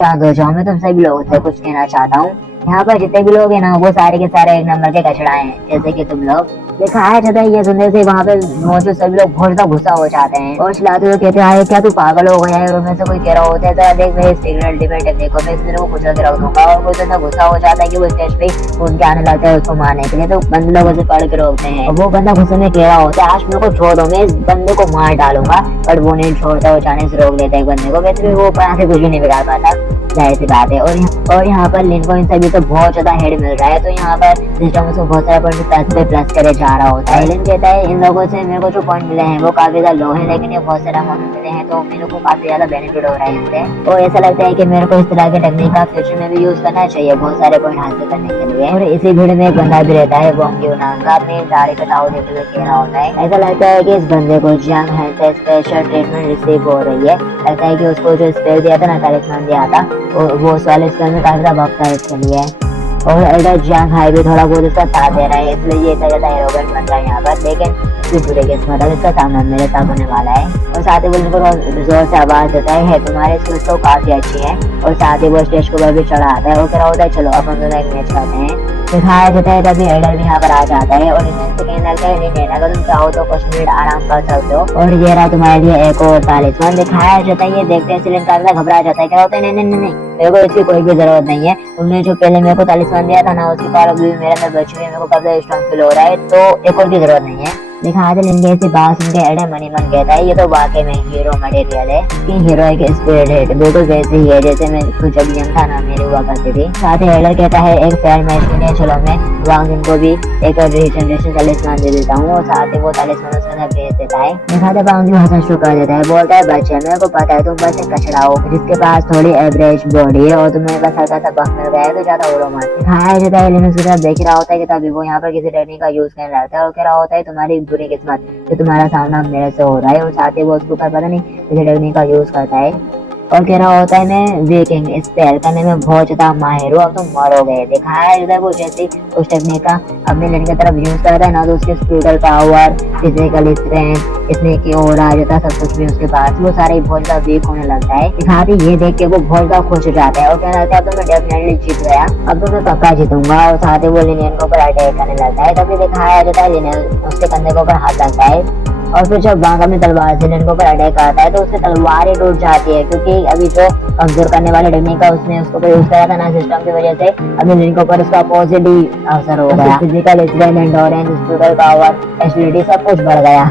दो जाओ, मैं तुम सभी लोगों से कुछ कहना चाहता हूँ। यहाँ पर जितने भी लोग हैं ना, वो सारे के सारे एक नंबर के कचड़ा हैं। जैसे कि तुम लोग दिखाया जाता है, ये सुनने से वहाँ पे मौजूद सभी लोग बहुत ज्यादा गुस्सा हो जाते हैं और चिल्लाते हुए कहते हैं, क्या तू पागल हो गया है? और उनमें से कोई कह रहा होता है, जरा देख मेरे सिग्नल डिबेट टेक्निक को, मैं इस तरह को कुचल के रख दूंगा। और कोई तो इतना गुस्सा हो जाता है कि वो स्टेज पे उनके आने लगता है उसको मारने के लिए, तो बंदे लोगों से पढ़ के रोकते हैं। और वो बंदा गुस्से में कह रहा होता है, आज मेरे को छोड़ दो, मैं इस बंदे को मार डालूंगा। बट वो नहीं छोड़ता, वो जाने से रोक लेता है बंदे को। वैसे भी वो पढ़ा से कुछ भी नहीं बिगाड़ पाता, जाहिर सी बात है। और यहाँ पर लिन को इन सभी तो बहुत ज्यादा हेड मिल रहा है, तो यहाँ पर सिस्टम उसको बहुत सारा पॉइंट प्लस पे प्लस करे जा रहा होता है। लिन कहता है, इन लोगों से मेरे को जो पॉइंट मिले हैं वो काफी ज्यादा लो है, लेकिन ये बहुत सारा अमाउंट मिले हैं, तो मेरे को काफी ज्यादा बेनिफिट हो रहा है इससे। और ऐसा लगता है कि मेरे को इस तरह के टेक्निक का फ्यूचर में भी यूज करना चाहिए बहुत सारे पॉइंट हासिल करने के लिए। और इसी भीड़ में एक बंदा भी रहता है, बोंगियो नाम का, अपनी दाढ़ी कटाव देते हुए कह रहा होता है। ऐसा लगता है कि इस बंदे को जंग हेल्थ से स्पेशल ट्रीटमेंट रिसीव हो रही है। लगता है कि उसको जो स्पेल दिया था ना, तलिस्मान दिया था, वो उस वाले स्पेल में काफी ज्यादा वक्त है इसके लिए। और एल्डर जंग हाई भी थोड़ा बहुत इसका साथ दे रहा है, इसलिए ये इतना ज्यादा एरोगेंट बन रहा है यहाँ पर। लेकिन इसकी बुरे किस्मत है, इसका सामना मेरे साथ होने वाला है। और साथ ही वो उनको जोर से आवाज देता है, तुम्हारे स्किल्स तो काफी अच्छी है। और साथ ही वो स्टेज को भी चढ़ा आता है और कह रहा होता है, चलो अपन दोनों एक मैच करते हैं। दिखाया जाता है तभी एल्डर भी यहाँ पर आ जाता है और इनसे कहने लगता है, नहीं अगर तुम चाहो तो कुछ मिनट आराम कर सकते हो, और ये रहा तुम्हारे लिए एक और तालिस्मान। दिखाया जाता है, ये देखते हैं सिलेंड काफी घबरा जाता है, क्या होता है, नहीं मेरे को इसकी कोई भी जरूरत नहीं है। तुमने जो पहले मेरे को तालिस्मान दिया था ना, उसकी पावर अभी मेरे अंदर बची हुई है, मेरे को काफी स्ट्रॉन्ग फील हो रहा है, तो एक और की जरूरत नहीं है। दिखा दे लिंगे ऐसी बात सुन के एडम मनी मन कहता है, ये तो वाकई में हीरो मटेरियल है, कि हीरोइक स्पिरिट है, बिल्कुल वैसे ही है जैसे मैं खुद जब यंग था ना मेरी हुआ करती थी। साथ ही एडर कहता है, एक फेयर मैच के लिए चलो मैं वांग इनको भी एक रीजनरेशन तालिस्मान दे देता हूँ। और साथ ही वो तालिस्मान उसके अंदर भेज देता है। दिखा दे वांग हंसना शुरू कर देता है, बोलता है, बच्चे मेरे को पता है तुम बस एक कचड़ा हो जिसके पास थोड़ी एवरेज बॉडी है और तुम्हें बस हल्का सा बख मिल गया है, तो ज्यादा उड़ो मत। दिखाया जाता है लिन उसकी तरफ देख रहा होता है कि तभी वो यहाँ पर किसी टेक्निक का यूज करने लगता है और कह रहा होता है, तुम्हारी बुरी किस्मत तो तुम्हारा सामना मेरे से हो रहा है। और साथ ही वो उसके ऊपर पता नहीं किसी टेक्निक का यूज करता है और कह रहा होता है, मैं वीकिंग स्पेल करने में बहुत ज्यादा माहिर हूँ, अब तुम मरोगे। दिखाया जाता है वो जैसे उस टेक्निक का अपने लड़के की तरफ यूज करता है ना, तो उसके स्पिरिचुअल पावर, फिजिकल स्ट्रेंथ, इसने की और आ जाता सब कुछ भी उसके पास, वो सारे बहुत ज्यादा वीक होने लगता है। दिखाते ये देख के वो बहुत ज्यादा खुश हो जाता है और कहना लगता है, अब तो मैं डेफिनेटली जीत गया, अब तो मैं पक्का जीतूंगा। और साथ ही वो लिनियन के ऊपर अटैक करने लगता है। तभी दिखाया जाता है लिनियन उसके कंधे के ऊपर हाथ लगता है और फिर जब वांग अपनी तलवार से लिन के ऊपर अटैक करता है, तो उससे तलवार ही टूट जाती है, क्योंकि अभी जो कमजोर करने वाले टेक्निक का उसने उसको यूज करा था ना सिस्टम की वजह से, अभी लिन के ऊपर उसका पॉजिटिव असर हो गया। Physical strength, endurance, spiritual power, agility सब कुछ बढ़ गया।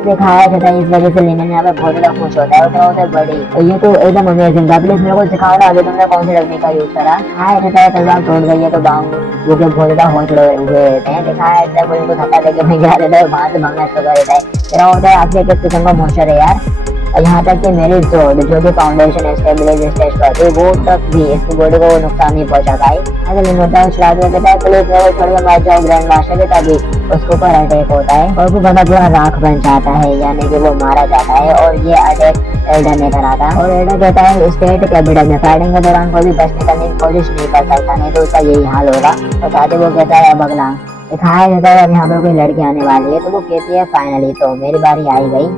दिखाया जाता है इस वजह से लिनियन यहाँ पे बहुत ज्यादा खुश होता है और क्या होता है, बड़ी तो ये तो एकदम अमेजिंग था, प्लीज मेरे को सिखाओ ना अभी तुमने कौन सी टेक्निक का यूज करा। दिखाया जाता है तलवार टूट गई है तो वांग वो बहुत ज्यादा हौसले हुए रहते हैं। दिखाया जाता है वो इनको धक्का देके वहीं गिरा देता है, वहां से भागना शुरू कर देता है। तेरा होता है आपके किस किस्म का मोशर है यार। और यहाँ तक कि मेरी जोड़ जो कि फाउंडेशन स्टेबलाइज स्टेज पर थी, वो तक भी इसकी बॉडी को नुकसान नहीं पहुंचा पाई। अगर लिन होता है चला दिया कहता है, पुलिस मेरे को छोड़ के मर जाओ ग्रैंड मास्टर के, तभी उसके ऊपर अटैक होता है और वो बंदा पूरा राख बन जाता है, यानी कि वो मारा जाता है। और ये अटैक एल्डर ने करा था और एल्डर कहता है, स्टेट कैपिटल में फाइटिंग के दौरान कोई भी बच निकलने की कोशिश नहीं कर सकता, नहीं तो उसका यही हाल होगा। और साथ ही वो कहता है, अब अगला दिखाया जाता है, अब यहाँ पर कोई लड़की आने वाली है, तो वो कहती है, फाइनली तो मेरी बारी आई गई।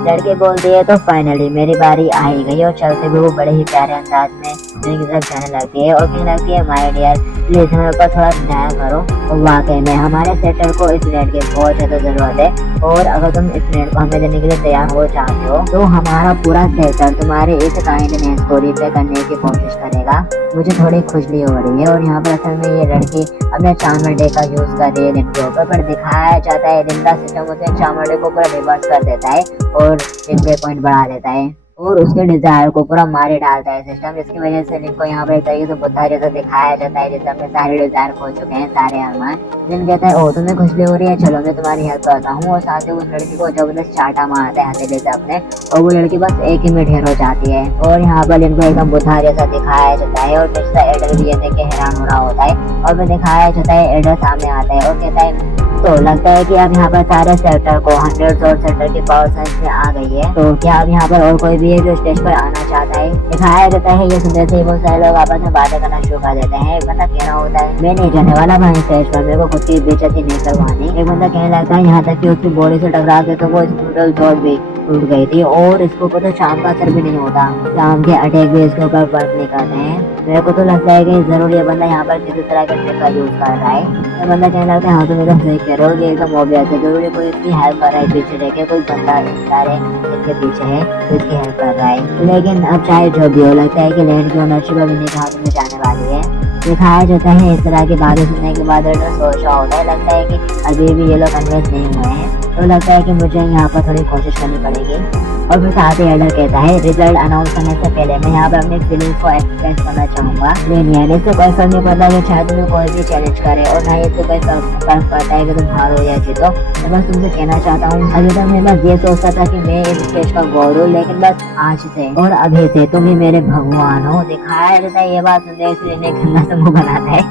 लड़के बोलती है, तो फाइनली मेरी बारी आ ही गई। और चलते हुए वो बड़े ही प्यारे अंदाज में लिन की तरफ जाने लगती है और कहने लगती है, माय डियर प्लीज हमारे ऊपर थोड़ा दया करो। और वाकई में हमारे सेक्टर को इस मिनट की बहुत ज्यादा जरूरत है, और अगर तुम इस मिनट को हमें देने के लिए तैयार हो चाहते हो, तो हमारा पूरा सेक्टर तुम्हारे इस काइंडनेस को रिपे करने की कोशिश करेगा। मुझे थोड़ी खुजली हो रही है। और यहाँ पर असल में ये लड़की अपने चार्मर डे का यूज कर रही है लिन के ऊपर, पर दिखाया जाता है लिन का सिस्टम उसे चार्मर डे को पूरा रिवर्स कर देता है और लिन के पॉइंट बढ़ा देता है और उसके डिजायर को पूरा मारे डालता है सिस्टम, जिसकी वजह से लिन को यहाँ पर एक तरीके से बुद्धा जैसा दिखाया जाता है, जैसे अपने सारे डिजायर खो चुके हैं, सारे अरमान। लिन कहता है, ओ तुम्हें खुजली हो रही है, चलो मैं तुम्हारी हेल्प करता हूँ। और साथ ही उस लड़की को जबरदस्त चाटा मारता है हथेली से अपने, और वो लड़की बस एक ही में ढेर हो जाती है। और यहाँ पर लिन को एकदम बुद्धा जैसा दिखाया जाता है और पिछला एडर भी ये देख के हैरान हो रहा होता है। और फिर दिखाया जाता है एडर सामने आता है और कहता है, तो लगता है कि अब यहाँ पर सारे सेक्टर को 100 और सेक्टर की पावर साइंस में आ गई है, तो क्या अब यहाँ पर और कोई भी है जो स्टेज पर आना चाहता है। दिखाया जाता है ये सुनते से बहुत सारे लोग आपस में बातें करना शुरू कर देते हैं। एक बंदा कह रहा होता है, मैं नहीं जाने वाला भाई स्टेज पर, मेरे को खुद की बेइज्जती नहीं करवानी। एक बंदा कहने लगता है, यहाँ तक कि उसकी बॉडी से टकरा के तो वो स्पिरिचुअल जोड़ भी टूट गई थी और इसके ऊपर तो शाम का असर भी नहीं होता, शाम के अटैक भी इसके ऊपर वर्क नहीं करते हैं। मेरे को तो लगता है कि जरूर ये बंदा यहाँ पर किसी तरह के ट्रिक का यूज कर रहा है। ये बंदा कहने लगता है हाँ तुम एकदम सही कह रहे हो, ये एकदम ऑब्वियस है, जरूरी कोई इसकी हेल्प कर रहा है, पीछे रह के कोई बंदा सारे इसके पीछे है तो इसकी हेल्प कर रहा है। लेकिन अब चाहे जो भी हो, लगता है कि लैंड की ओनरशिप अभी नहीं के हाथों में जाने वाली है। दिखाया जाता है इस तरह की बातें सुनने के बाद सोच रहा होता है, लगता है कि अभी भी ये लोग कन्विंस नहीं हुए हैं, तो लगता है कि मुझे यहाँ पर थोड़ी कोशिश करनी पड़ेगी। और फिर साथ ही एल्डर कहता है रिजल्ट अनाउंस करने से पहले मैं यहाँ पर अपनी फीलिंग्स को एक्सप्रेस करना चाहूंगा। लेकिन इससे कोई फर्क नहीं पड़ता कि शायद तुम्हें कोई भी चैलेंज करे और ना ही इससे कोई फर्क पड़ता है कि तुम हारो या जीतो। मैं बस तुमसे कहना चाहता हूँ, अभी तक मैं बस ये सोचता था कि मैं इस स्टेज का गौरव, लेकिन बस आज से और अभी से तुम ही मेरे भगवान हो। दिखाया जाता है ये बात सुनने से गंदा सा मुंह बनाता है,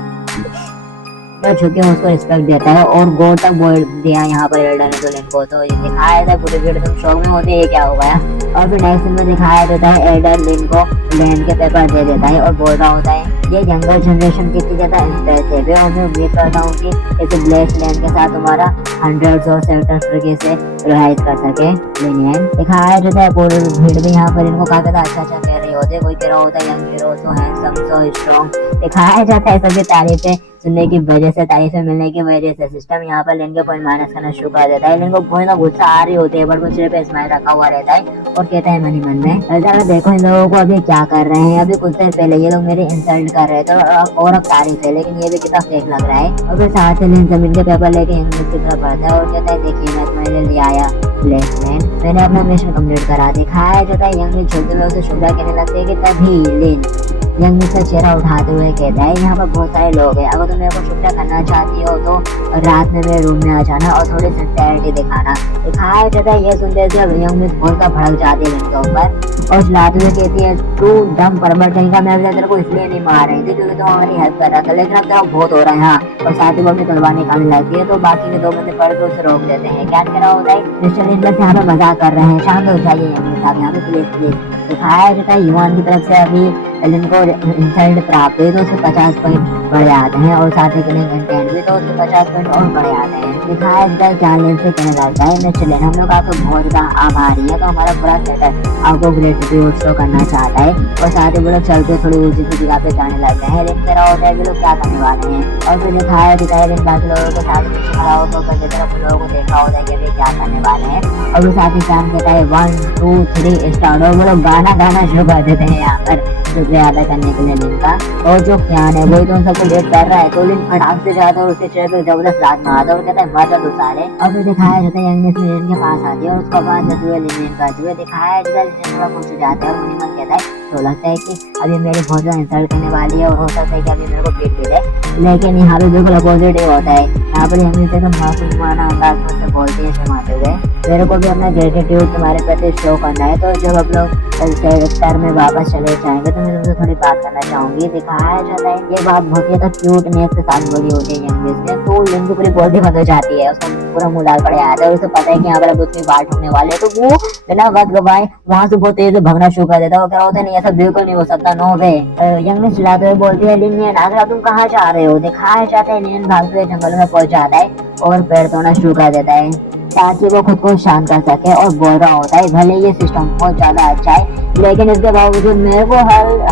झुके उसको रिस्पेक्ट देता है और गॉड तक बोल दिया यहाँ पर एल्डर ने लिन को। तो ये दिखाया जाता है पूरे वीडियो तुम शौक में होते ये क्या हो गया। और फिर नेक्स्ट में दिखाया जाता है एल्डर लिन को लैंड के पेपर दे देता है और बोल रहा होता है ये यंगर जनरेशन कितनी ज्यादा इंप्रेसिव है और मैं उम्मीद करता हूँ कि इस ब्लेस्ड लैंड के साथ तुम्हारा हंड्रेड्स और सेक्टर्स तरीके से रिहाइज कर सके। लिनियन दिखाया जाता है पूरी भीड़ में यहाँ पर इनको काफी अच्छा कह रहे होते, कोई कह रहा होता है young hero so handsome so strong. दिखाया जाता है सभी तारीफें सुनने की वजह से, तारीफें मिलने की वजह से सिस्टम यहाँ पर लिन के पॉइंट माइनस करना शुरू कर देता है। लिन को बहुत गुस्सा आ रही होती है बट वो सिर्फ स्माइल रखा हुआ रहता है और कहता है मनी मन में अगर देखो इन लोगों को अभी क्या कर रहे हैं, अभी कुछ देर पहले ये लोग मेरे इंसल्ट कर रहे थे और अब तारीफ है, लेकिन ये भी कितना फेक लग रहा है। और फिर साथ में लिन जमीन के पेपर लेके इंग्लिश की तरफ बढ़ता है और कहता है देखिए मैं तुम्हारे लिए आया प्लेसमेंट, मैंने अपना मिशन कंप्लीट करा। दिखाया जाता है यंग झुकते हुए उसे शुभ्रा कहने लगते हैं कि तभी लिन यंग का चेहरा उठाते हुए कहता है यहाँ पर बहुत सारे लोग हैं, अगर तुम मेरे को शुक्रिया करना चाहती हो तो रात में मेरे रूम में आ जाना और थोड़ी सिंसियरिटी दिखाना। दिखाया जाता है ये सुनते से यंग मिस बहुत का भड़क जाती है इनके ऊपर और चिल्लाते हुए कहती है तू डम परमट कहीं का, मैं तेरे को इसलिए नहीं मार रही थी क्योंकि तुम हमारी हेल्प कर रहा था, लेकिन अब तेरा बहुत हो रहा है। हाँ और साथ ही वो अपनी तलवार निकालने लगती है तो बाकी के दो बंदे पड़ के उसे रोक देते हैं। क्या कह रहा होता है मिस्टर लिन बस यहाँ पे मजाक कर रहे हैं, शांत हो जाइए यंग साहब यहाँ पे प्लीज प्लीज। दिखाया जाता है युवान की तरफ से अभी लिन को इंसल्ट प्राप्त हुई तो उसके 50 पॉइंट बढ़ जाते हैं और साथ ही किलिंग इंटेंट भी तो उसके 50 पॉइंट और बढ़ जाते हैं। दिखाया जाता है जान लिन से कहने लगता है मिस्टर लिन हम लोग आपको बहुत ज्यादा आभारी है, तो हमारा पूरा सेटअप आपको ग्रेटिट्यूड शो करना चाहता है। और साथ ही वो लोग चलते थोड़ी ऊंची सी जगह पे जाने लगते हैं। लिन कह रहा होता है कि लोग क्या करने वाले हैं और फिर दिखाया जाता है लिन बाकी लोगों के साथ पीछे खड़ा होकर की तरफ लोगों को देख रहा होता है कि अभी क्या करने वाले हैं। और वो साथ ही जान कहता है 1 2 3 स्टार्ट और वो लोग गाना शुरू कर देते हैं यहाँ पर शुक्रिया अदा करने के लिए लिन का। और जो ज्ञान है वही तो उन सबको लेट कर रहा है तो लिन फटाक से जाता है और उसके चेहरे पे जबरदस्त रात मारता है और कहता है मर जा तू साले। और फिर दिखाया जाता है यंग मिस लिन के पास आती है और उसका पास जाते हुए लिन करते हुए दिखाया जाता है लिन थोड़ा खुश हो जाता है और मनी मन कहता है तो लगता है कि अभी मेरी बहुत ज्यादा इंसल्ट करने वाली है और हो सकता है कि अभी मेरे को पीट भी दे, लेकिन यहाँ पे बिल्कुल अपोजिट ही होता है। यहाँ पर यंग मिस एकदम मासूमाना अंदाज में से बोलती है शर्माते हुए मेरे को भी अपना ग्रेटिट्यूड तुम्हारे प्रति शो करना है, तो जब आप लोग सेक्टर में वापस चले जाएंगे तो मैं तुमसे थोड़ी बात करना चाहूंगी। दिखाया जाता है ये बात बहुत ही क्यूटनेस के साथ बड़ी होती है यंग मिस में, तो लिन की पूरी बॉडी बंद हो जाती है, उसका पूरा मुंह लाल पड़ जाता है और उसे पता है कि यहाँ पर अब उसकी बात होने वाले है, तो वो बिना वक्त गवाए वहां से बहुत तेज से भगना शुरू कर देता है। वो क्या होता है नहीं ऐसा बिल्कुल नहीं हो सकता, नो वे। यंग मिस चिल्लाते हुए बोलती है लिनियन आखिर तुम कहाँ जा रहे हो। दिखाया जाता है लिनियन भागते हुए जंगल में पहुंच जाता है और पेड़ तोड़ना शुरू कर देता है ताकि वो खुद को शांत कर सके और बोल रहा होता है भले ये सिस्टम बहुत ज्यादा अच्छा है लेकिन इसके बावजूद मेरे को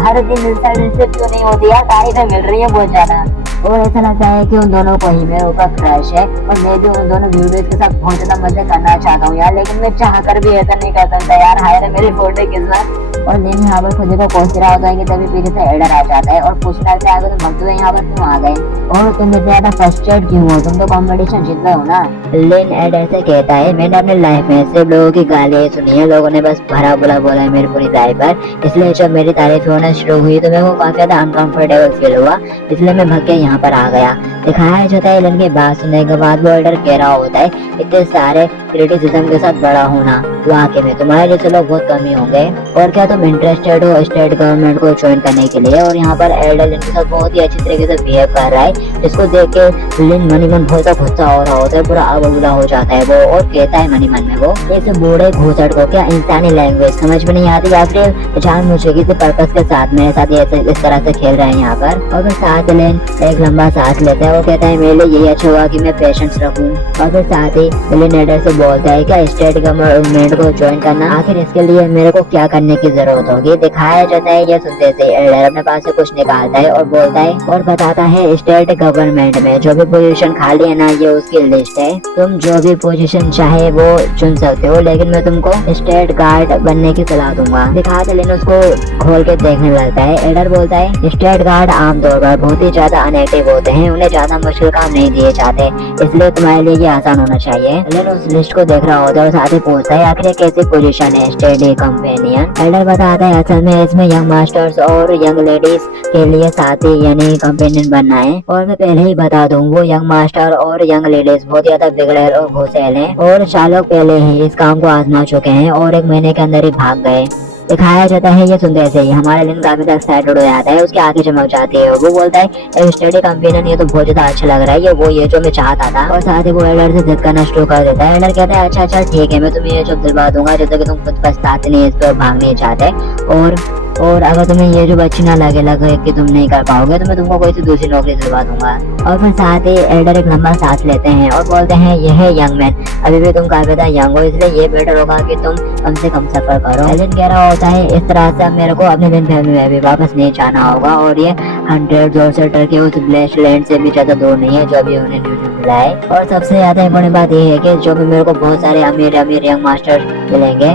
हर दिन इंसल्ट क्यों नहीं होती यार, तारीफें मिल रही है बहुत ज्यादा। और ऐसा लगता है कि उन दोनों को ही मेरे ऊपर क्रश है और मैं भी उन दोनों वीडियोस के साथ बहुत ज्यादा मजे करना चाहता हूँ यार, लेकिन मैं चाह कर भी ऐसा नहीं कर सकता यार, हाय रे मेरी फोटो किस्मत। और लिन यहाँ पर खुद को कोस रहा होता है कि तभी पीछे से एडर आ जाता है और पूछने लगता है तुम भगते हुए यहाँ पर क्यों आ गए और तुम इतने ज्यादा फ्रस्ट्रेट क्यों हो, तुम तो कॉम्पिटिशन जीत गए हो ना। लिन एडर से कहता है मैंने अपने लाइफ में सिर्फ लोगों की गालियां सुनी है, लोगों ने बस भरा बुरा बोला है मेरी पूरी लाइफ पर, इसलिए जब मेरी तारीफ होना शुरू हुई तो मेरे को काफी ज्यादा अनकंफर्टेबल फील हुआ, इसलिए मैं भग के यहाँ पर आ गया। दिखाया जाता है लिन की बात सुनने के बाद वो एडर कह रहा होता है इतने सारे क्रिटिसिज्म के साथ बड़ा होना वाकई में तुम्हारे जैसे लोग बहुत कम ही होंगे, और क्या तुम इंटरेस्टेड हो स्टेट गवर्नमेंट को ज्वाइन करने के लिए। और यहाँ पर एल्डर लिन के साथ बहुत ही अच्छी तरीके से बिहेव कर रहा है, जिसको देख के लिन मनी मन बहुत गुस्सा हो रहा होता है, पूरा अबुला हो जाता है वो और कहता है मनी मन में वो इस बूढ़े घोसट को क्या इंसानी लैंग्वेज समझ में नहीं आती या फिर जान मुझे किसी पर्पस के साथ मेरे साथ ऐसे इस तरह से खेल रहे हैं यहाँ पर। और फिर साथ लिन एक एक लंबा सांस लेता है। वो कहता है मेरे लिए यही अच्छा हुआ कि मैं पेशेंस रखूं। और फिर साथ ही मिलियनेयर से बोलता है क्या स्टेट गवर्नमेंट को ज्वाइन करना, आखिर इसके लिए मेरे को क्या करने की जरूरत होगी। दिखाया जाता है ये सुनते से एल्डर अपने पास से कुछ निकालता है और बोलता है और बताता है स्टेट गवर्नमेंट में जो भी पोजीशन खाली है ना, ये उसकी लिस्ट है। तुम जो भी पोजीशन चाहे वो चुन सकते हो, लेकिन मैं तुमको स्टेट गार्ड बनने की सलाह दूंगा। दिखाते लेकिन उसको खोल के देखने लगता है। एल्डर बोलता है स्टेट गार्ड आमतौर पर बहुत ही ज्यादा अनएक्टिव होते हैं, उन्हें ज्यादा मुश्किल काम नहीं दिए जाते, इसलिए तुम्हारे लिए ये आसान होना चाहिए। एल्डर उस लिस्ट को देख रहा होता है और साथ ही पूछता है आखिर कैसी पोजीशन है स्टेट कंपेनियन। एल्डर बताता है असल में इसमें यंग मास्टर्स और यंग लेडीज के लिए साथी यानी कंपेनियन बनना है। और मैं पहले ही बता दूं वो यंग मास्टर और यंग लेडीज बहुत ज्यादा बिगड़ैल और घुसेल हैं और 4 लोग पहले ही इस काम को आजमा चुके हैं और 1 महीने के अंदर ही भाग गए। दिखाया जाता है ये सुनते से ही हमारा लिन काफी ज्यादा एक्साइटेड हो जाता है, उसके आगे चमक जाती है। वो बोलता है स्टडी कंपेनियन ये तो बहुत ज्यादा अच्छा लग रहा है, ये वो ये जो मैं चाहता था। और साथ ही वो एल्डर से जिद करना शुरू कर देता है। एल्डर कहता है अच्छा ठीक है, मैं तुम्हें ये जॉब दिलवा दूंगा जैसे कि तुम खुद पछताते नहीं, इस पर भाग नहीं चाहते, और अगर तुम्हें ये जो अच्छी ना लगे कि तुम नहीं कर पाओगे तो मैं तुमको कोई सी दूसरी नौकरी दिलवा दूंगा। और फिर साथ ही एल्डर एक लंबा सांस लेते हैं और बोलते हैं यह है यंग मैन, अभी भी तुम काफी ज्यादा यंग हो, इसलिए ये बेटर होगा कि तुम कम से कम सफर करो। एलिन कह रहा होता है इस तरह से मेरे को अपने लिन फैमिली में भी वापस नहीं जाना होगा और ये 100 डॉलर के उस ब्लेश लैंड से भी ज्यादा दूर नहीं है जो भी उन्हें मिला है। और सबसे ज्यादा इम्पोर्टेंट बात यह है कि जो भी मेरे को बहुत सारे अमीर यंग मास्टर मिलेंगे,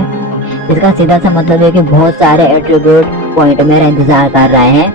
इसका सीधा सा मतलब है कि बहुत सारे एट्रीब्यूट पॉइंट मेरा इंतजार कर रहे हैं।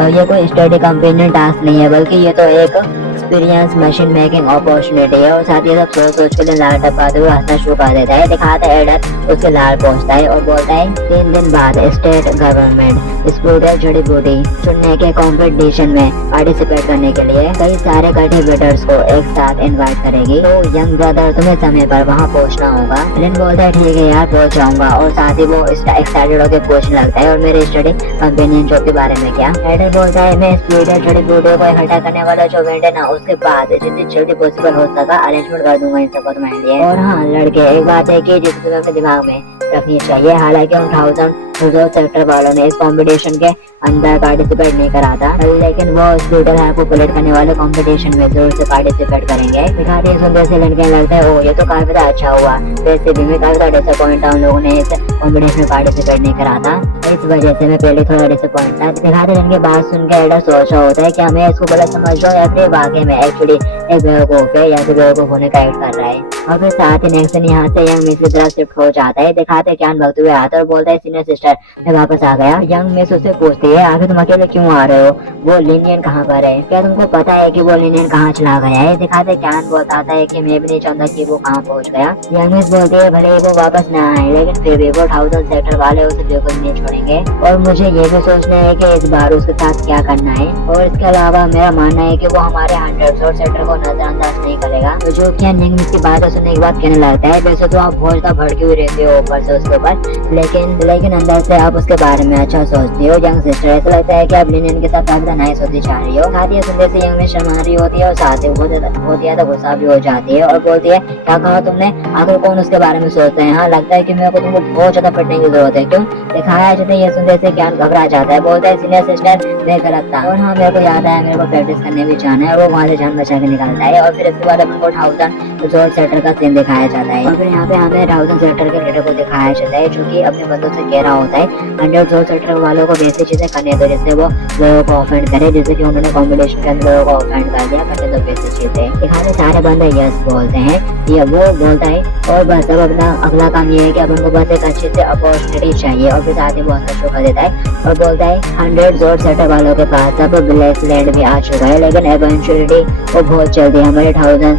और ये कोई स्टडी कंपेनियन टास्क नहीं है, बल्कि ये तो एक एक्सपीरियंस मशीन मेकिंग अपॉर्चुनिटी है। और साथ ही सब सोच के लिए लाल टपाते हुए हंसना शुरू कर देता है। दिखाता है एल्डर उसके लाल पहुंचता है और बोलता है 3 दिन बाद स्टेट गवर्नमेंट स्पूडर जड़ी बूटी चुनने के कंपटीशन में पार्टिसिपेट करने के लिए कई सारे कल्टिवेटर्स को एक साथ इनवाइट करेगी। तो यंग ब्रदर तुम्हें समय पर वहाँ पहुँचना होगा। लिन बोलता है ठीक है यार पहुँच जाऊंगा। और साथ ही वो एक्साइटेड होकर पूछने लगता है और मेरे स्टडी कंपेनियन जॉब के बारे में क्या। एल्डर बोलता है मैं स्पूडर जड़ी बूटी को इकट्ठा करने वाला जो इवेंट है ना, उसके बाद जितनी जल्दी पॉसिबल हो सका अरेंजमेंट कर दूंगा इन सबको तुम्हारे लिए। और हाँ लड़के, एक बात है कि जिसे तुम्हें अपने दिमाग में रखनी चाहिए, हालांकि 1000 रिजोर्ट सेक्टर वालों ने इस कंपटीशन के अंदर पार्टिसिपेट नहीं करा था, लेकिन वो स्कूटर है को बुलेट करने वाले कंपटीशन में जरूर से पार्टिसिपेट करेंगे। दिखाते हैं सुंदर से लड़के लगता है ओ ये तो काफी अच्छा हुआ, वैसे भी मैं काफी ज्यादा डिसअपॉइंट था उन लोगों ने इस कंपटीशन में पार्टिसिपेट नहीं करा था, इस वजह से मैं पहले थोड़ा डिसअपॉइंट था। दिखाते लड़के बात सुन के एल्डर सोचा होता है क्या मैं इसको गलत समझ रहा हूँ या फिर वाकई में एक्चुअली एक बेवकूफ है या फिर बेवकूफ होने का एक्ट कर रहा है। और फिर साथ ही नेक्स्ट यहाँ से यंग मिस की तरफ शिफ्ट हो जाता है। दिखाते ज्ञान भगते हुए आता है और बोलता है सीनियर सिस्टर मैं वापस आ गया। यंग मिस उससे पूछती है आखिर तुम अकेले क्यों आ रहे हो, वो लिनियन कहाँ पर है, क्या तुमको पता है कि वो लिनियन कहाँ चला गया है। दिखाते ज्ञान बताता है कि मैं भी नहीं चाहता कि वो कहाँ पहुँच गया। यंग मिस बोलती है भले वो वापस न आए लेकिन फिर भी वो 1000 सेक्टर वाले उसे बिल्कुल नहीं छोड़ेंगे और मुझे ये भी सोचना है कि इस बार उसके साथ क्या करना है। और इसके अलावा मेरा मानना है कि वो हमारे 100 सेक्टर को नजरअंदाज नहीं करेगा। तो जो कि यंग मिस की बात सुनने के बाद कहने लगता है वैसे तो आप बहुत ज्यादा भड़की हुई रहती हो ऊपर से उसके ऊपर, लेकिन अंदर से आप उसके बारे में अच्छा सोचती हो। यंग सिस्टर ऐसा लगता है कि आप लिनियन के साथ काफी नाइस होती जा रही हो। साथ ही सुनने से यंग मिस शर्मा रही होती है और साथ ही बहुत ज्यादा गुस्सा भी हो जाती है और बोलती है क्या कहा तुमने, आखिर कौन उसके बारे में सोचते हैं। हाँ लगता है कि मेरे को तुमको बहुत ज्यादा पढ़ने की जरूरत है। क्यों दिखाया जाता है ये सुनने से ज्ञान घबरा जाता है, बोलता है सीनियर सिस्टर मैं गलत था और हाँ मेरे को याद आया मेरे को प्रैक्टिस करने भी जाना है। और वो वहाँ से जान बचा के निकलता है और फिर इसके बाद अपन को 1000 रिजॉर्ट सेक्टर का सीन दिखाया जाता है। और फिर यहाँ पे हमें 1000 सेक्टर के लीडर को दिखाया जाता है जो कि अपने बंदों से कह रहा होता है 100 रिजॉर्ट सेक्टर वालों को वैसी चीजें करने दो जिससे वो लोगों को ऑफेंड करे, जैसे कि उन्होंने कॉम्पिटिशन के अंदर लोगों को ऑफेंड कर दिया, करने दो वैसी चीजें। दिखाने सारे बंदे यस बोलते हैं, ये वो बोलता है और बस अब अपना अगला काम ये है कि अपन को बस एक अच्छी से अपॉर्चुनिटी चाहिए। और फिर साथ ही बहुत शो कर देता है और बोलता है 100 रिजॉर्ट सेक्टर वालों के पास अब ब्लैक लैंड भी आ चुका है, लेकिन एवेंचुअली वो बहुत जल्दी हमारे 1000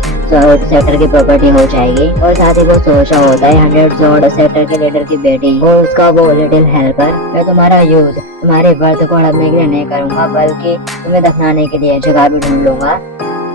सेक्टर की प्रॉपर्टी हो जाएगी। और साथ ही वो सोचा होता है 100 सेक्टर के लीडर की बेटी और उसका वो लिटिल हेल्पर, मैं तुम्हारा यूज तुम्हारे वर्थ को हड़पने के लिए नहीं करूंगा बल्कि तुम्हें दफनाने के लिए जगह भी ढूंढ लूंगा।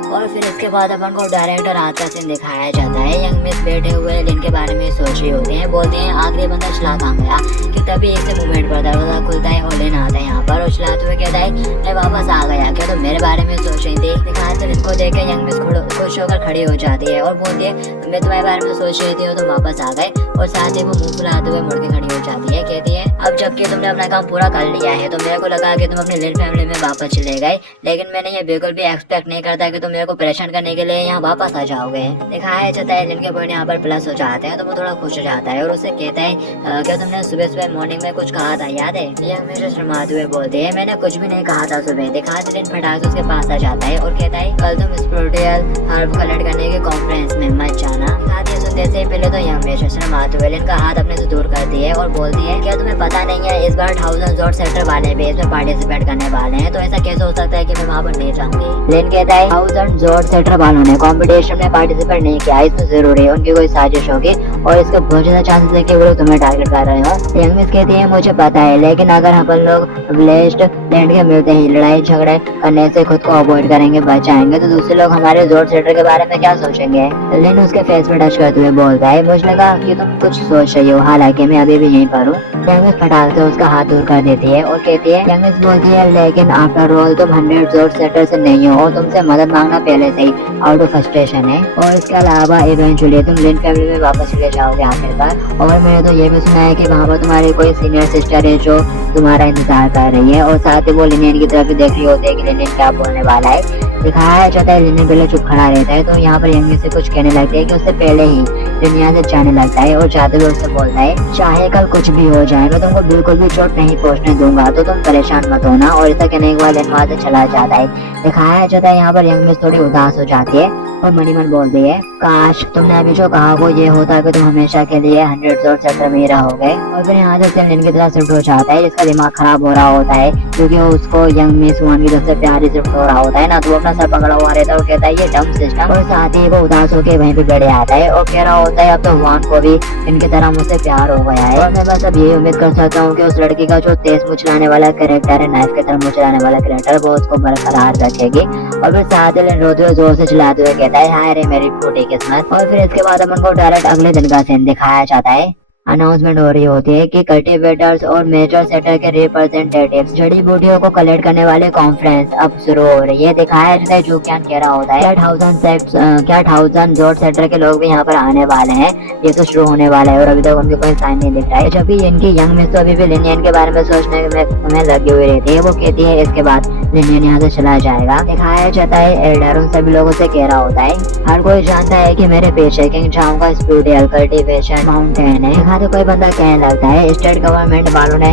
और फिर इसके बाद अपन को डायरेक्टर हाथ का सीन दिखाया जाता है। यंग मिस बैठे हुए लिन के बारे में सोच रही होती हैं, बोलते हैं आखिरी बंदा चला कहाँ गया कि तभी एक से मूवमेंट पर दरवाजा खुलता है और लिन आता है यहाँ पर और चलाते हुए कहता है मैं वापस आ गया, क्या तुम मेरे बारे में सोच रही थी। दिखाया तो इनको देख के यंग मिस खुश होकर खड़ी हो जाती है और बोलती है मैं तुम्हारे बारे में सोच रही थी और तुम वापस आ गए। और साथ ही वो मुंह फुलाते हुए मुड़ के खड़ी हो जाती है। कहती है अब जबकि तुमने अपना काम पूरा कर लिया है तो मेरे को लगा कि तुम अपनी लिन फैमिली में वापस चले गए, लेकिन मैंने ये बिल्कुल भी एक्सपेक्ट नहीं करता कि तुम मेरे को परेशान करने के लिए यहाँ वापस आ जाओगे। दिखाया जाता है लिन के पॉइंट यहाँ पर प्लस हो जाते हैं तो वो थोड़ा खुश हो जाता है और उसे कहता है क्या तुमने सुबह सुबह मॉर्निंग में कुछ कहा था याद है। ये हमेशा शर्माते हुए बोलते हैं मैंने कुछ भी नहीं कहा था सुबह। दिखा लिन फटाक से उसके पास आ जाता है और कहता है कल तुम स्पिरिचुअल हर्ब कलेक्ट करने के कॉन्फ्रेंस में मत जाना। दिखाती सुनते से पहले तो ये हमेशा शर्माते हुए लिन का हाथ अपने से दूर करती है और बोलती है क्या तुम्हें पता नहीं है इस बार 1000 जोड़ सेक्टर वाले भी इसमें पार्टिसिपेट करने वाले हैं, तो ऐसा कैसे हो सकता है कि मैं वहाँ पर नहीं जाऊंगी। लिन कहता है 1000 जोड़ सेक्टर वालों ने कंपटीशन में पार्टिसिपेट नहीं किया, इसमें जरूरी है उनकी कोई साजिश होगी और इसके बहुत ज्यादा चांसेस है कि वो लोग तुम्हें टारगेट कर रहे हो। यंग मिस कहती है मुझे पता है, लेकिन अगर अपन लोग ब्लेस्ड लैंड के मिलते ही लड़ाई झगड़े करने से खुद को अवॉइड करेंगे बचाएंगे तो दूसरे लोग हमारे जोड़ सेक्टर के बारे में क्या सोचेंगे। लिन उसके फेस पे टच करते हुए बोलता है मुझे लगा कि तुम कुछ सोच रही हो, हालांकि मैं अभी भी यहीं पर हूँ। यंग मिस फटाक से उसका हाथ दूर कर देती है और कहती है यंग मिस बोलती है लेकिन आफ्टर ऑल तुम 100 जोड़ सेक्टर से नहीं हो और तुमसे मदद मांगना पहले से ही आउट ऑफ फ्रस्ट्रेशन है और इसके अलावा इवेंचुअली तुम लिन फैमिली में वापस चले जाओगे आखिरकार। और मैंने तो ये भी सुना है कि वहाँ पर तुम्हारी कोई सीनियर सिस्टर है जो तुम्हारा इंतजार कर रही है और साथ ही वो लिनियन की तरफ भी देख रही होती है कि लिनियन क्या बोलने वाला है। दिखाया जाता है लिनियन पहले चुप खड़ा रहता है तो यहाँ पर यंग से कुछ कहने लगती है कि उससे पहले ही लिनियन यहाँ से जाने लगता है और जाते हुए उससे बोलता है चाहे कल कुछ भी हो जाए मैं तुमको बिल्कुल भी चोट नहीं पहुंचने दूंगा, तो तुम परेशान मत होना। और ऐसा कहने के बाद लिन वहाँ से चला जाता है। दिखाया जाता है यहाँ पर यंग मिस थोड़ी उदास हो जाती है और मनी मन बोलती है काश तुमने अभी जो कहा वो ये होता कि तुम हमेशा के लिए 100 जोड़ सेक्टर में ही रहोगे। और फिर यहाँ से लिन की तरफ शिफ्ट हो जाता है जिसका दिमाग खराब हो रहा होता है क्योंकि उसको यंग मिस वन की तरफ से प्यार ही शिफ्ट हो रहा होता है ना, तो वो अपना सर पकड़ा हुआ रहता है और कहता है ये डम सिस्टम। और साथ ही वो उदास होकर वहीं पे बैठे आता है और कह रहा होता है अब तो वन को भी इनकी तरह मुझसे प्यार हो गया है और मैं बस अब यही उम्मीद कर सकता हूँ कि उस लड़की का जो तेज मुँह चलाने वाला कैरेक्टर है, नाइफ की तरह मुँह चलाने वाला कैरेक्टर, वो उसको बरकरार रखेगी। और फिर साथ ही रोते हुए जोर से चिल्लाते हुए कहता है हाय रे मेरी फूटी किस्मत। और फिर इसके बाद अपन को डायरेक्ट अगले दिन का सीन दिखाया जाता है। अनाउंसमेंट हो रही होती है कि कल्टीवेटर्स और मेजर सेक्टर के रिप्रेजेंटेटिव्स जड़ी बूटियों को कलेक्ट करने वाले कॉन्फ्रेंस अब शुरू हो रही है। दिखाया जाता है जो क्या कह रहा होता है क्या 1000 जोड़ सेक्टर के लोग भी यहाँ पर आने वाले हैं, ये तो शुरू होने वाला है और अभी तक उनके कोई साइन नहीं दिख रहा है। जबकि इनकी यंग मिस तो अभी भी लिनियन के बारे में सोचने में लगी हुई रहती है। वो कहती है इसके बाद लिनियन यहाँ से चला जाएगा। दिखाया जाता है एल्डर उन सभी लोगों से कह रहा होता है हर कोई जानता है कि मेरे पीछे किंग चाओ का स्पिरिचुअल कल्टीवेशन माउंटेन है। तो कोई बंदा कहने लगता है स्टेट गवर्नमेंट वालों ने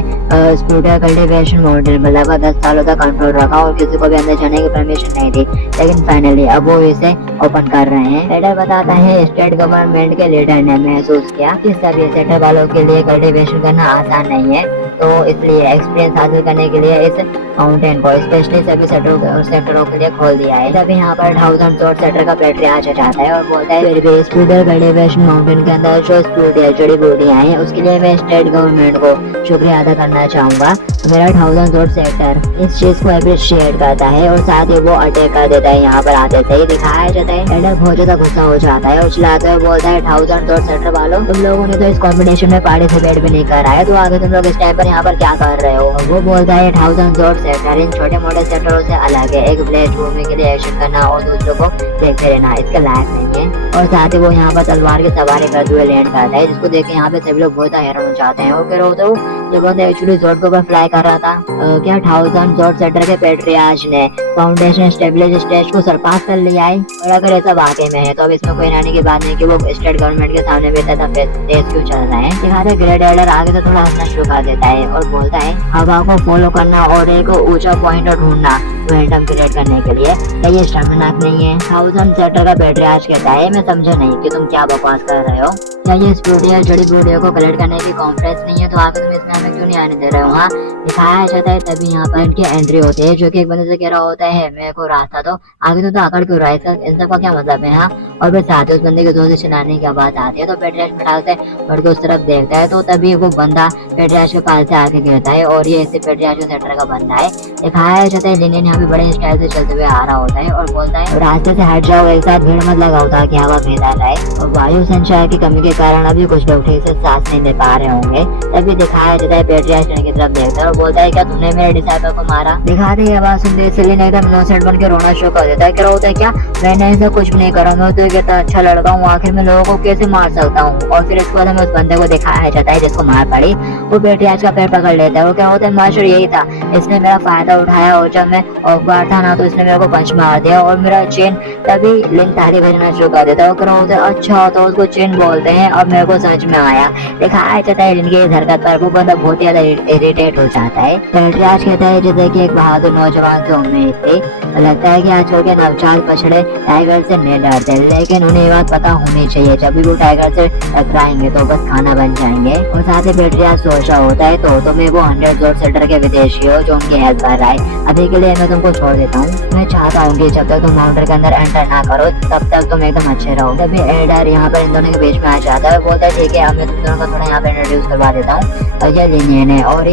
स्पिरिचुअल कल्टीवेशन माउंटेन पर लगभग 10 सालों तक कंट्रोल रखा और किसी को भी अंदर जाने की परमिशन नहीं दी, लेकिन फाइनली अब वो इसे ओपन कर रहे हैं। लीडर बताता है स्टेट गवर्नमेंट के लीडर ने महसूस किया कि सभी सेक्टर वालों के लिए कल्टीवेशन करना आसान नहीं है, तो इसलिए एक्सपीरियंस हासिल करने के लिए इस माउंटेन को स्पेशली सभी सेक्टरों के लिए खोल दिया है। तभी यहाँ पर 1000 जोड़ सेक्टर का पैट्रियार्च जाता है और बोलता है फिर भी स्पिरिचुअल कल्टीवेशन माउंटेन के अंदर जो स्पिरिचुअल जड़ी बूटियां हैं उसके लिए मैं स्टेट गवर्नमेंट को शुक्रिया अदा करना चाहूंगा। मेरा 1000 जोड़ सेक्टर इस चीज को अप्रिशिएट करता है और साथ ही वो अटैक कर देता है। यहाँ पर आते ही दिखाया जाता है एल्डर बहुत ज्यादा गुस्सा हो जाता है और चिल्लाते हुए बोलता है 1000 जोड़ सेक्टर वालों तुम लोगों ने तो इस कॉम्पिटिशन में पार्टिसिपेट भी नहीं करा है, तो आगे तुम लोग इस टाइम पर यहाँ पर क्या कर रहे हो। वो बोलता है 1000 जोड़ सेक्टर इन छोटे मोटे सेक्टरों से अलग है, एक ब्लेड भूमि के लिए एक्शन करना और दूसरों को देखते रहना इसके लायक नहीं है। और साथ ही वो यहाँ पर तलवार की सवारी करते हुए लैंड करता है जिसको देख के यहाँ पे सभी लोग बहुत हैरान हो जाते हैं और फिर होते ये बंदा एक्चुअली जोड़ के ऊपर फ्लाई कर रहा था। क्या 1000 जोड़ सेक्टर के पैट्रियार्च ने फाउंडेशन स्टेबलिश स्टेज को सरपास कर लिया है, और अगर ऐसा वाकई में है तो अब इसमें कोई नानी की बात नहीं कि वो स्टेट गवर्नमेंट के सामने भी इतना तेज क्यों चल रहे हैं। दिखाते ग्रेट एल्डर आगे से थोड़ा हंसना शुरू कर देता है और बोलता है हवा को फॉलो करना और एक ऊंचा पॉइंट ढूंढना मोमेंटम क्रिएट करने के लिए क्या ये शर्मनाक नहीं है। 1000 सेक्टर का पैट्रियार्च कहता है मैं समझा नहीं कि तुम क्या बकवास कर रहे हो, क्या ये स्पिरिचुअल जड़ी बूटियों को कलेक्ट करने की कॉन्फ्रेंस नहीं है, तो आगे तुम इसमें हमें क्यों नहीं आने दे रहे हो। हाँ दिखाया जाता है तभी यहाँ पर इनकी एंट्री होती है जो कि एक बंदे से कह रहा होता है मेरे को रास्ता तो आगे तो आकड़ क्यों रहा है, इन सब का क्या मतलब है। हाँ और फिर साथ ही उस बंदे के जोर से चिल्लाने की आवाज आती है तो पैट्रियार्च फटाक से बढ़ के उस तरफ देखता है तो तभी वो बंदा पैट्रियार्च के पास घर से आके गिरता है और ये इसी पेट्रियार्च के सेक्टर का बंदा है। दिखाया जाता है लिनियन यहाँ पे बड़े स्टाइल से चलते हुए आ रहा होता है और बोलता है रास्ते से हट जाओ, एक साथ भीड़ मत लगाओ ताकि हवा बेहतर रहे। और वायु संचार की कमी के कारण अभी कुछ लोग ठीक से सांस नहीं ले पा रहे होंगे। तभी दिखाया जाता है पेट्रियार्च की तरफ देखता है और बोलता है क्या तुमने मेरे डिसाइपल को मारा। दिखाते ही आवाज सुनते लिन एकदम इनोसेंट बन के रोना शुरू कर देता है। क्या होता है क्या, मैंने ऐसा कुछ भी नहीं करा, मैं तो कितना अच्छा लड़का हूँ, आखिर में लोगों को कैसे मार सकता हूँ। और फिर इसके बाद हमें उस बंदे को दिखाया जाता है जिसको मार पड़ी, वो पेट्रियार्च का पैर पकड़ लेता है। वो क्या होता है मास्टर यही था, इसने मेरा फायदा उठाया और जब मैं औकबार था ना तो इसने मेरे को पंच मार दिया और मेरा चेन। तभी लिन ताली बजना शुरू कर देता है। वो क्या होता है अच्छा तो उसको चेन बोलते हैं और मेरे को समझ में आया। दिखाया जाता है लिन की हरकत पर वो बंदा बहुत ज्यादा इरिटेट हो जाता है। पेट्रियार्च कहता है जैसे कि एक बहादुर नौजवान से उम्मीद थी, लगता है कि आजकल के नवजात बछड़े टाइगर से नहीं डरते, लेकिन उन्हें ये बात पता होनी चाहिए जब भी वो टाइगर से टकराएंगे तो बस खाना बन जाएंगे। और साथ ही पेट्रियार्च सोच रहा होता है तो तुम्हें वो 100 जोर सेक्टर के विदेशी हो जो उनकी हेल्प कर रहा है, अभी के लिए मैं तुमको छोड़ देता हूँ। मैं चाहता हूँ कि जब तक तुम माउंटेन के अंदर एंटर ना करो तब तक तुम एकदम अच्छे रहो। तभी एल्डर यहाँ पर इन दोनों के बीच में आ जाता है, बोलता है ठीक है अब मैं तुम दोनों को थोड़ा यहाँ पे इंट्रोड्यूस करवा देता हूँ। और ये लिनियन है और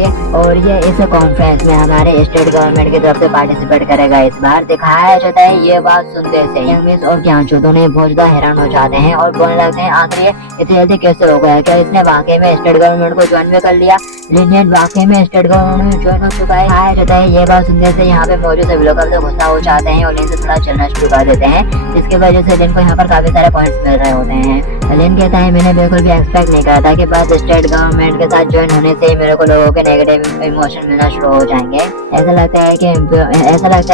ये इस कॉन्फ्रेंस में हमारे स्टेट गवर्नमेंट की तरफ से पार्टिसिपेट करेगा इस बार। दिखाया जाता है ये बात सुनते से यंगमिस और ज्ञानचू दोनों बहुत ज्यादा हैरान हो जाते हैं और बोलने लगते हैं आखिर ये इतनी जल्दी कैसे हो गया, क्या इसने वाकई में स्टेट गवर्नमेंट को ज्वाइन भी कर लिया। लिनियन वाकई में स्टेट गवर्नमेंट में ज्वाइन हो चुका है। दिखाया जाता है ये बात सुनने से यहाँ पे मौजूद सभी लोग अपने गुस्सा हो जाते हैं और लिन से थोड़ा चलना शुरू कर देते हैं, जिसकी वजह से लिन को यहाँ पर काफी सारे पॉइंट्स मिल रहे होते हैं। लिन कहता है मैंने बिल्कुल भी एक्सपेक्ट नहीं करा था कि बस स्टेट गवर्नमेंट के साथ ज्वाइन होने से ही मेरे को लोगों के नेगेटिव इमोशन मिलना शुरू हो जाएंगे। ऐसा लगता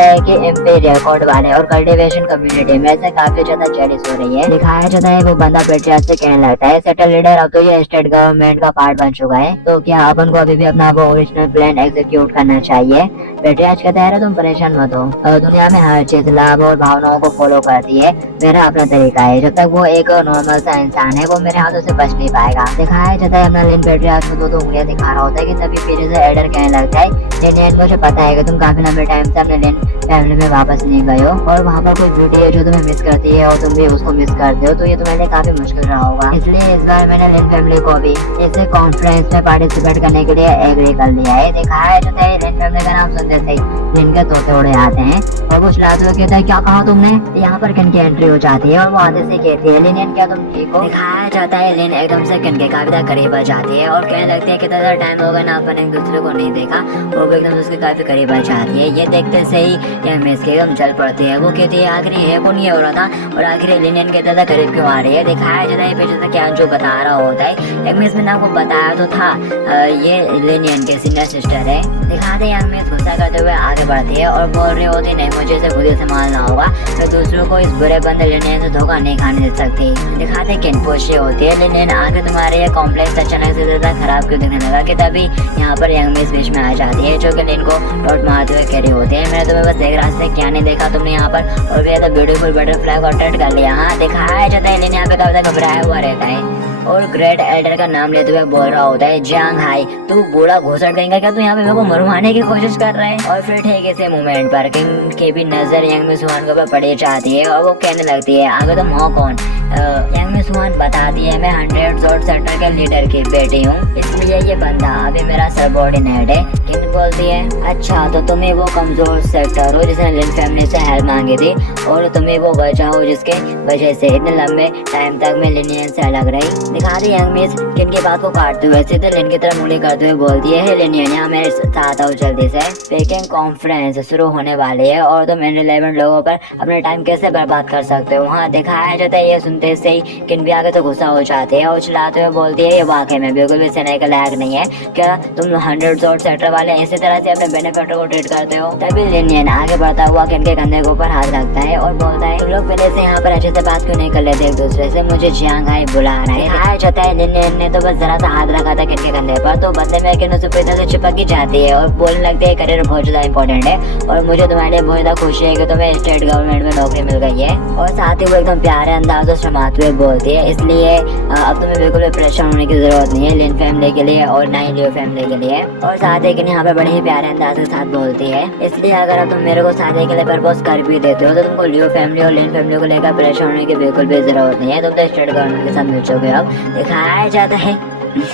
है कि इंपीरियल कोड वाले और कल्टीवेशन कम्युनिटी में से काफी ज्यादा जेलिस हो रही है। दिखाया जाता है वो बंदा पेट्रियार्च से कहने लगता है सेटल लीडर अब तो ये स्टेट गवर्नमेंट का पार्ट बन चुका है, तो क्या अपन को अभी भी अपना वो ओरिजिनल प्लान एग्जीक्यूट करना चाहिए। पेट्रियार्च कहता है तुम परेशान मत हो, दुनिया में हर चीज लाभ और भावनाओं को फॉलो करती है, मेरा अपना तरीका है, जब तक वो एक नॉर्मल सा इंसान है वो मेरे हाथों से बच नहीं पाएगा। दिखाया जाता है अपना लिन पेट्रियार्च को दो उंगलियां दिखा रहा होता है कि तभी पीछे से एल्डर कहने लगता है लिनियन मुझे पता है कि तुम काफी लंबे टाइम से अपने लिन फैमिली में वापस नहीं गए हो और वहाँ पर कोई ब्यूटी है जो तुम्हें मिस करती है और तुम भी उसको मिस करते हो, तो ये तुम्हारे लिए काफी मुश्किल रहा होगा। इसलिए इस बार मैंने लिन फैमिली को भी इस कॉन्फ्रेंस में पार्टिसिपेट करने के लिए एग्री कर लिया है। दिखाया जाता है लिन फैमिली का नाम सुनते से लिन के तोते उड़े आते हैं और वो चिल्लाते हुए कहता है क्या कहा तुमने, यहाँ पर किन की एंट्री हो जाती है और वो आते से कहती है लिनियन क्या तुम ठीक हो। दिखाया जाता है लिन एकदम से किन के काफी करीब आ जाती है और कहने लगती है कितना टाइम हो गया ना अपन एक दूसरे को नहीं देखा, वो भी एकदम उसके काफी करीब आ जाती है। ये देखते से ही यंगमिस के एकदम चल पड़ती है। वो कहती है आखिर है कौन ये हो रहा था और आखिर लिनियन के ज्यादा करीब क्यों आ रही है। दिखाया जाता है पीछे से क्या जो बता रहा होता है। यंगमिस ने आपको बताया तो था ये लिनियन के सीनियर सिस्टर है। दिखाते हैं यंगमिस गुस्सा करते हुए आगे बढ़ती है और बोल रही होती नहीं मुझे इसे खुद ही संभालना होगा, मैं दूसरों को इस बुरे बंदे लिनियन से धोखा नहीं खाने दे सकती। दिखाते किन पोशी होती है लिनियन आगे तुम्हारे ये कॉम्प्लेक्स अचानक से ज्यादा खराब क्यों दिखने लगा कि तभी यहाँ पर यंगमिस बीच में आ जाती है जो कि लिन को टॉट मारते हुए कह रही होती है मैंने तुम्हें बस एक रास्ते क्या नहीं देखा तुमने यहाँ पर और भी ज्यादा ब्यूटीफुल बटरफ्लाई को अट्रैक्ट कर लिया। हाँ दिखाया जाता है लिन यहाँ पे काफी घबराया हुआ रहता है और ग्रेट एल्डर का नाम लेते हुए बोल रहा होता है जियांग हाई तू बूढ़ा घुसट करेगा क्या, तू यहाँ पे मेरे को मरवाने की कोशिश कर रहा है। और फिर ठीक इसी मोमेंट पर किंग की भी नजर यंगमिस हुआन के ऊपर पड़ी जाती है और वो कहने लगती है आगे तुम हो कौन। यंगमिस हुआन बताती है मैं 100 जोर सेक्टर के लीडर की बेटी हूँ, इसलिए ये बंदा अभी मेरा सबऑर्डिनेट है। किंग बोलती है अच्छा तो तुम्हें वो कमजोर सेक्टर हो जिसने लिन फैमिली से हेल्प मांगी थी और तुम्हें वो वजह हो जिसके वजह से इतने लंबे टाइम तक मैं लिनियन से अलग रही। दिखाती यंगमिस किन की बात को काटते हुए सीधे लिन की तरफ उंगली करते हुए बोलती है लिनियन यहाँ मेरे साथ आओ जल्दी से, स्पीकिंग कॉन्फ्रेंस शुरू होने वाली है और तुम इनरिलेवेंट लोगों पर अपने टाइम कैसे बर्बाद कर सकते हो। वहाँ दिखाया जाता है ये सुनते से ही किन भी आगे तो गुस्सा हो जाते हैं और चिल्लाते हुए बोलती है ये वाकई में बिल्कुल भी सेने के लायक नहीं है, क्या तुम 100 जोर सेक्टर वाले इसी तरह से अपने बेनिफिटर को ट्रीट करते हो। तभी लिनियन आगे बढ़ता हुआ किन के कंधे के ऊपर हाथ रखता है और बोलता है तुम लोग पहले से यहाँ पर अच्छे से बात क्यों नहीं कर लेते एक दूसरे से, मुझे जियांग हाई बुला रहा है। दिखाया जाता है लिनियन ने तो बस जरा सा हाथ रखा था किन के कंधे पर तो बदले में किन उसे से चिपक ही जाती है और बोलने लगती है करियर बहुत ज्यादा इंपॉर्टेंट है और मुझे तुम्हारे लिए बहुत ज्यादा खुशी है कि तुम्हें स्टेट गवर्नमेंट में नौकरी मिल गई है। और साथ ही वो एकदम प्यारे अंदाज से शर्माते हुए बोलती है इसलिए अब तुम्हें बिल्कुल भी परेशान होने की जरूरत नहीं है लिन फैमिली के लिए और ना ही लियो फैमिली के लिए। और साथ ही यहाँ पे बड़े ही प्यारे अंदाज के साथ बोलती है इसलिए अगर अब तुम मेरे को शादी के लिए प्रपोज कर भी देते हो तो तुमको लियो फैमिली और लिन फैमिली को लेकर परेशान होने की बिल्कुल भी जरूरत नहीं है, तुम तो स्टेट गवर्नमेंट के साथ मिल चुके हो। अब दिखाया जाता है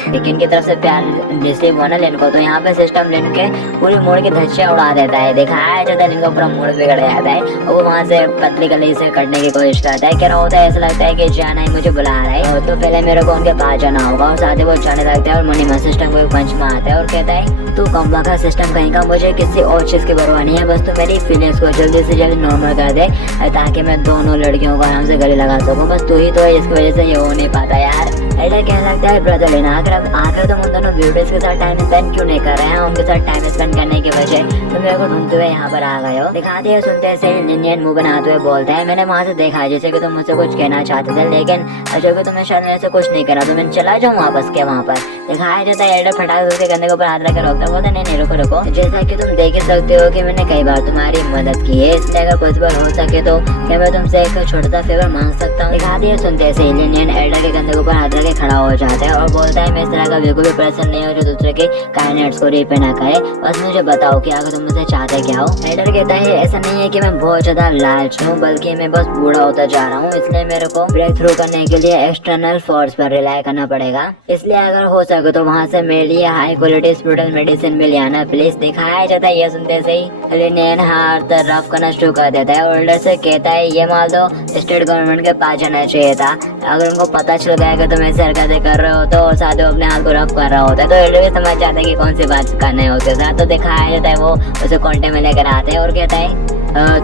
लेकिन की तरफ से प्यार रिसीव हुआ ना लिन को, तो यहाँ पे सिस्टम लिन के पूरी मूड की धज्जियां उड़ा देता है। दिखाया जाता है लिन का पूरा मूड बिगड़ जाता है और वो वहाँ से पतली गली से कटने की कोशिश करता है। क्या होता है, ऐसा लगता है कि जाना ही मुझे बुला रहा है, तो पहले मेरे को उनके पास जाना होगा। और साथ ही वो जाने लगता है और मनीमन सिस्टम को एक पंच मारता है और कहता है तू कम का सिस्टम कहीं का, मुझे किसी और चीज की परवाह नहीं है, बस तू मेरी फीलिंग्स को जल्दी से जल्दी नॉर्मल कर दे ताकि मैं दोनों लड़कियों को आराम से गले लगा सकूं। बस तू ही तो है जिसकी वजह से ये हो नहीं पाता यार। एडर कहने लगता है ब्रदर लेना आकर तुम उन दोनों ब्यूटीज के साथ टाइम स्पेंड क्यों नहीं कर रहे हैं, उनके साथ टाइम स्पेंड करने की वजह तुम मेरे को ढूंढते हुए यहाँ पर आ गए हो। दिखाते हैं सुनते से लिनियन मुंह बनाते हुए बोलता है मैंने वहाँ से देखा है जैसे कि तुम मुझसे कुछ कहना चाहते थे, लेकिन अजय को तुम्हें शायद मेरे से कुछ नहीं करा, तो मैं चला जाऊँ वापस के वहाँ पर। दिखाया जाता है एडर फटाक उसके कंधे के ऊपर हाथ रखकर रोकता बोलता नहीं रुको रुको, जैसा कि तुम देख ही सकते हो कि मैंने कई बार तुम्हारी मदद की है, इसलिए अगर पॉसिबल हो सके तो क्या मैं तुमसे एक छोटा सा फेवर मांग सकता हूँ। दिखाती है सुनते से लिनियन एडर के कंधे के ऊपर हाथ रख के खड़ा हो जाता है और बोलता है मैं इस तरह का बिल्कुल भी पर्सन नहीं हूँ जो दूसरे के काइनेट्स को रीपे ना करे, बस मुझे बताओ कि अगर तुम मुझसे चाहते क्या हो। एडर कहता है ऐसा नहीं है कि मैं बहुत ज्यादा लालच हूँ, बल्कि मैं बस बूढ़ा होता जा रहा हूँ, इसलिए मेरे को ब्रेक थ्रू करने के लिए एक्सटर्नल फोर्स पर रिलाय करना पड़ेगा, इसलिए अगर हो सके तो वहाँ से मेरे लिए हाई क्वालिटी स्पिरिचुअल मेडिसिन भी ले आना प्लीज। दिखाया जाता है ये सुनते से ही लिनियन हाथ रफ करना शुरू कर देता है और एल्डर से कहता है ये माल दो स्टेट गवर्नमेंट के पास जाना चाहिए था, अगर उनको पता चल गया कि तुम ऐसी हरकतें कर रहे हो तो और साथ ही अपने हाथ को रफ कर रहा होता है, तो एल्डर भी समझ जाता है कि कौन सी बात करना है उसके साथ। तो दिखाया जाता है वो उसे कॉन्टे में लेकर आते हैं और कहता है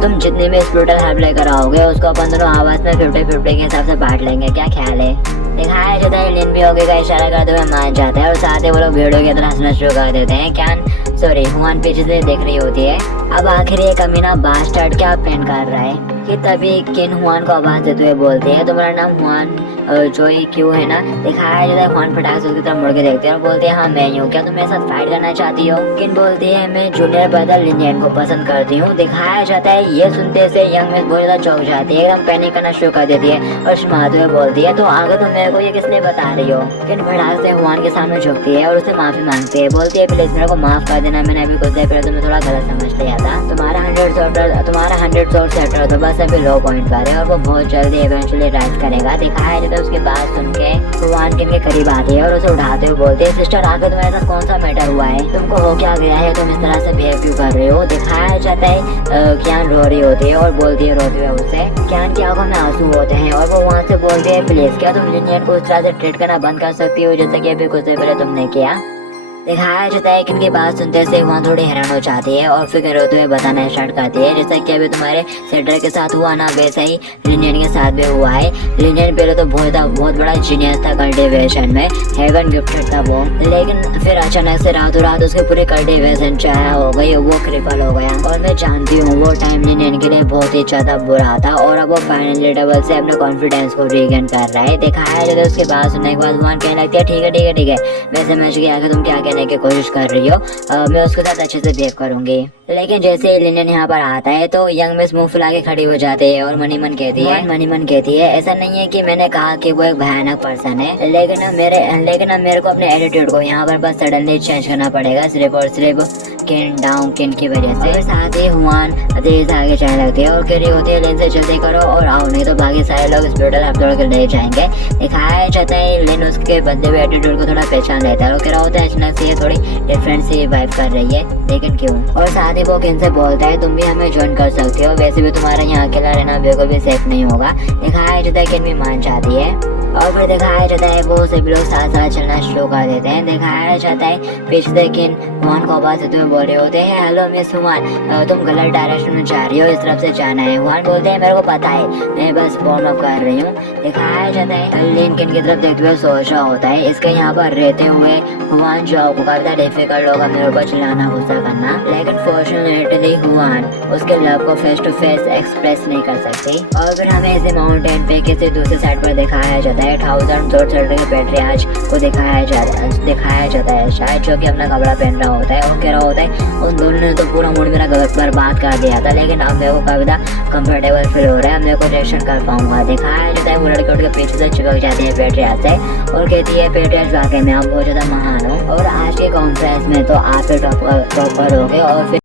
तुम जितनी भी स्पिरिचुअल हेल्प लेकर आओगे उसको अपन दोनों आवाज में 50-50 के हिसाब से बांट लेंगे, क्या ख्याल है। दिखाया जाता है लिन भी होगे का इशारा करते हुए मान जाता है और साथ ही वो लोग भीड़ों की तरह हंसना शुरू कर देते हैं। हुआन पीछे से देख रही होती है। अब आखिर ये कमीना बास्टर्ड क्या प्लान कर रहा है कि तभी किन हुआन को आवाज देते हुए बोलती है तुम्हारा नाम हुआन जोई क्यों है ना। दिखाया जाता है हुआन फटाक से उसकी तरफ मुड़ के देखते हैं और बोलते हैं हाँ मैं ही हूँ, क्या तुम मेरे साथ फाइट करना चाहती हो। किन बोलती है मैं जूनियर ब्रदर लिनियन को पसंद करती हूँ। दिखाया जाता है ये सुनते से यंग मिस बहुत ज्यादा चौंक जाती है, एकदम पैनिक करना शुरू कर देती है और शर्माते हुए बोलती है तो आगे तुम मेरे को ये किसने बता रही हो। किन फटाक से हुआन के सामने झुकती है और उससे माफी मांगती है, बोलती है प्लीज मेरे को माफ कर देना, मैंने अभी कुछ देर पहले तुम्हें थोड़ा गलत समझ लिया था, तुम्हारा 100 शॉट सेटर तो बस अभी लो पॉइंट पर है और वो बहुत जल्दी इवेंचुअली राइज करेगा। दिखाया जाता है उसके बाद सुन के हुआन किन के करीब आती है और उसे उठाते हुए बोलती है सिस्टर आगे तुम्हारे साथ कौन सा मैटर हुआ है, तुमको हो क्या गया है, तुम इस तरह से बिहेव क्यों कर रहे हो। दिखाया जाता है क्यान रो रही होती है और बोलती है रोते हुए उससे क्यान की आंखों में आंसू होते हैं और वो वहाँ से बोलती है प्लीज क्या तुम लिनियन को उस तरह से ट्रीट करना बंद कर सकती हो जैसे कि अभी कुछ देर पहले तुमने किया। दिखाया जाता है कि इनकी बात सुनते से वहाँ थोड़ी हैरान हो जाती है और फिर रोते हुए बताना स्टार्ट करती है जैसा कि अभी तुम्हारे सेटर के साथ हुआ ना वैसा ही लिनियन के साथ भी हुआ है। लिनियन पहले तो बहुत बड़ा जीनियस था कल्टिवेशन में, हेवन गिफ्टेड था वो, लेकिन फिर अचानक से रातों रात उसकी पूरी कल्टिवेशन चाया हो गई, वो क्रिपल हो गया और मैं जानती हूँ वो टाइम लिनियन के लिए बहुत ही ज्यादा बुरा था और अब वो फाइनली डबल से अपने कॉन्फिडेंस को रीगेन कर रहा है। दिखाया जाता है उसके बाद सुनने के बाद वन कहने लगती है ठीक है मैं समझ गया कि तुम क्या कहने की कोशिश कर रही हो, मैं उसके साथ अच्छे से बिहेव करूंगी। लेकिन जैसे लिनियन यहाँ पर आता है तो यंग मिस मुंह फुला के खड़ी हो जाती है और मनीमन कहती है ऐसा नहीं है कि मैंने कहा कि वो एक भयानक पर्सन है, लेकिन मेरे को अपने एटीट्यूड को यहाँ पर बस सडनली चेंज करना पड़ेगा सिर्फ और सिर्फ किन की वजह से। और साथ ही हुआन तेज से आगे जाने लगती है और कह रही होती है लिन से जल्दी करो और आओ नहीं तो बाकी सारे लोग स्पिरिचुअल आप दौड़ कर ले जाएंगे। दिखाया जाता है लिन उसके बदले हुए एटीट्यूड को थोड़ा पहचान लेता है और कह रहा होता है अचानक से ये थोड़ी डिफरेंट सी वाइब कर रही है लेकिन क्यों। और साथ ही वो किन से बोलता है तुम भी हमें ज्वाइन कर सकते हो, वैसे भी तुम्हारा यहाँ अकेला रहना बिल्कुल भी सेफ नहीं होगा। दिखाया जाता है किन भी मान जाती है और फिर दिखाया जाता है वो सभी लोग साथ साथ चलना शुरू कर देते हैं। दिखाया जाता है पीछे किन हुआन को आवाज देते हुए बोल रहे होते हैं हेलो मिस हुआन तुम गलत डायरेक्शन में जा रही हो, इस तरफ से जाना है। हुआन बोलते हैं मेरे को पता है मैं बस वार्म अप कर रही हूँ। दिखाया जाता है लिन किन की तरफ देखते हुए सोच रहा होता है इसके यहाँ पर रहते हुए हुआन जॉब को काफी डिफिकल्ट होगा मेरे ऊपर चिल्लाना गुस्सा करना, लेकिन फॉर्चुनेटली हुआन उसके लव को फेस टू फेस एक्सप्रेस नहीं कर सकती। और फिर हमें इसे माउंटेन पे किसी दूसरे साइड पर दिखाया जाता है 1000 के पैट्रियार्च को दिखाया जाता है शायद जो कि अपना कपड़ा पहन रहा होता है और कह रहा होता है उन दोनों ने तो पूरा मूड मेरा बर्बाद कर दिया था, लेकिन अब मेरे को काफी कंफर्टेबल फील हो रहा है, मेरे को रिएक्शन कर पाऊंगा। दिखाया जाता है वो लड़के उठ के पीछे से चिपक जाती है पैट्रियार्च से और कहती है पैट्रियार्च वाकई में आप बहुत ज्यादा महान हो और आज के कॉन्फ्रेंस में तो आप टॉपर हो गए। और फिर